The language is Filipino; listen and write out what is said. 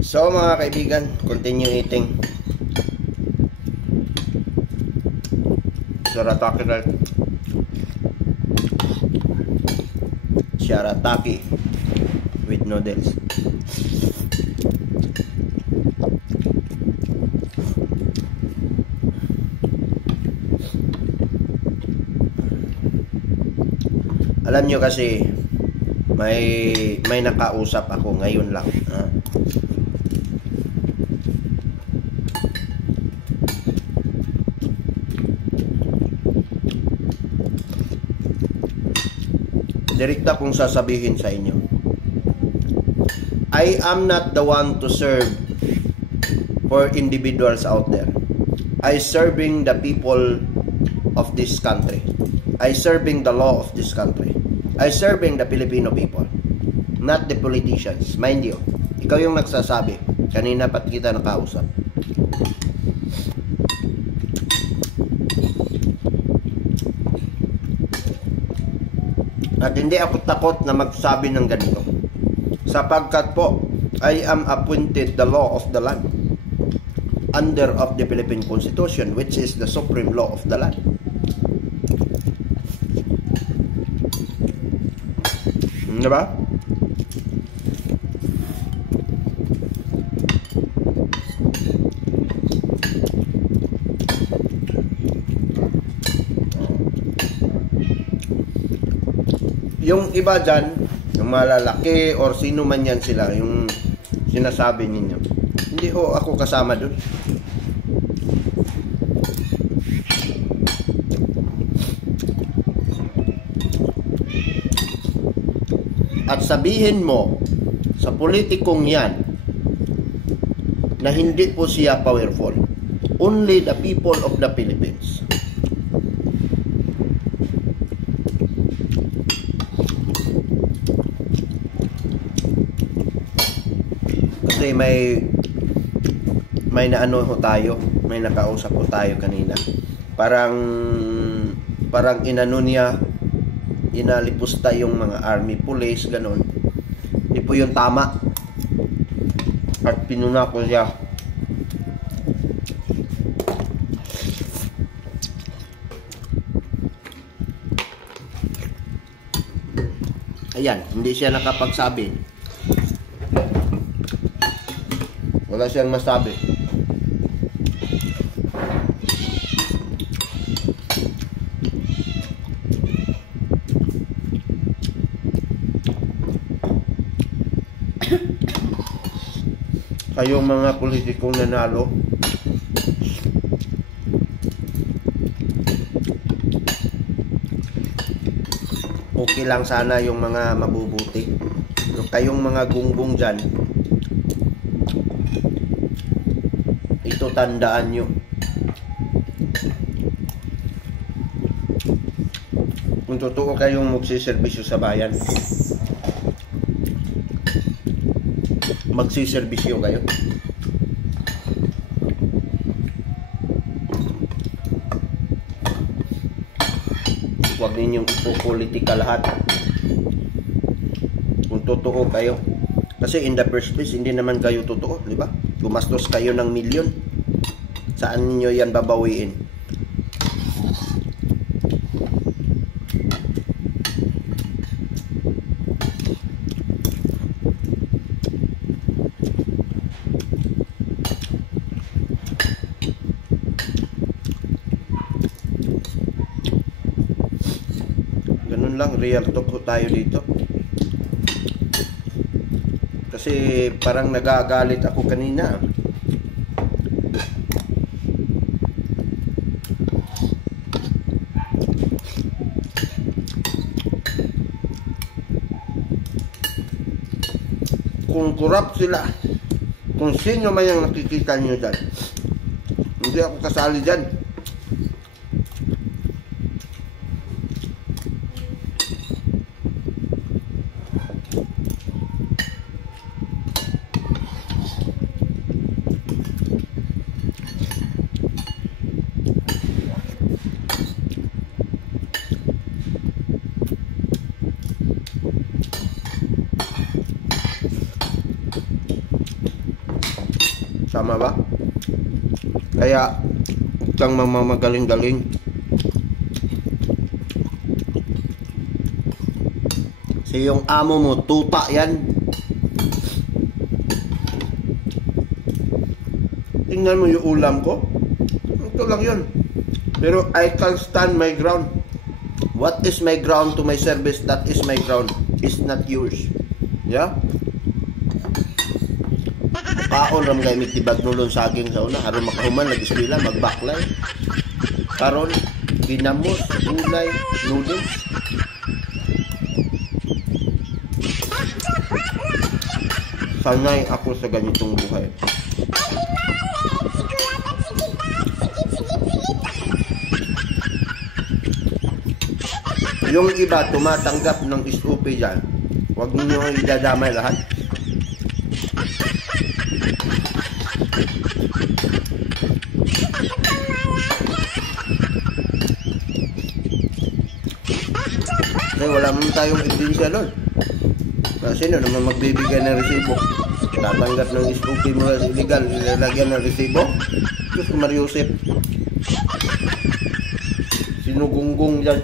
So mga kaibigan, continue eating Shirataki with noodles. Alam nyo kasi may nakausap ako ngayon lang. Direkta kong sasabihin sa inyo, I am not the one to serve for individuals out there. I serving the people of this country. I serving the law of this country. I serving the Filipino people, not the politicians. Mind you, ikaw yung nagsasabi. Kanina pat kita nakausap. At hindi ako takot na magsabi ng ganito. Sapagkat po, I am appointed the law of the land under of the Philippine Constitution, which is the supreme law of the land. Diba? Yung iba dyan, yung malalaki or sino man yan sila, yung sinasabi ninyo, hindi ho ako kasama dun. At sabihin mo sa politikong yan na hindi po siya powerful. Only the people of the Philippines. Kasi may naano ho tayo, may nakausap ho tayo kanina. Parang inano niya, inalipusta yung mga army, police, ganon. Hindi po yung tama. At pinuna ko siya. Ayan, hindi siya nakapagsabi. Wala siyang masabi. Kayong mga politikong nanalo, okay lang sana yung mga mabubuti. Pero kayong mga gunggong dyan, ito tandaan nyo. Kung totoo kayong magsiservisyo sa bayan, magsiservisyo kayo. Huwag ninyong ipopolitika lahat. Kung totoo kayo. Kasi in the first place, hindi naman kayo totoo, di ba? Gumastos kayo ng milyon. Saan niyo yan babawiin? Ganun lang, real talk ko tayo dito. Kasi parang nagagalit ako kanina. Kung corrupt sila, kung sino man yung nakikita nyo dyan, hindi ako kasali dyan. Tama ba? Kaya, huwag kang mamagaling-galing. Kasi yung amo mo, tuta yan. Tingnan mo yung ulam ko. Ito lang yun. Pero I can stand my ground. What is my ground to my service? That is my ground. It's not yours. Yeah? Kaon ram kay mitibag nulon saging sa una. Aron makahuman, nag-eskwela, magbaklay. Karon, ginamos, gulay, noodles. Sanay ako sa ganitong buhay. Yung iba tumatanggap ng SOP dyan. Huwag niyo idadamay lahat. Kasi wala naman tayong ebidensya nun. Sino naman magbibigay ng resibo? Tatanggap ng SOP mo illegal, nilalagyan ng resibo? Diyos Mariusip. Sinugunggong dyan.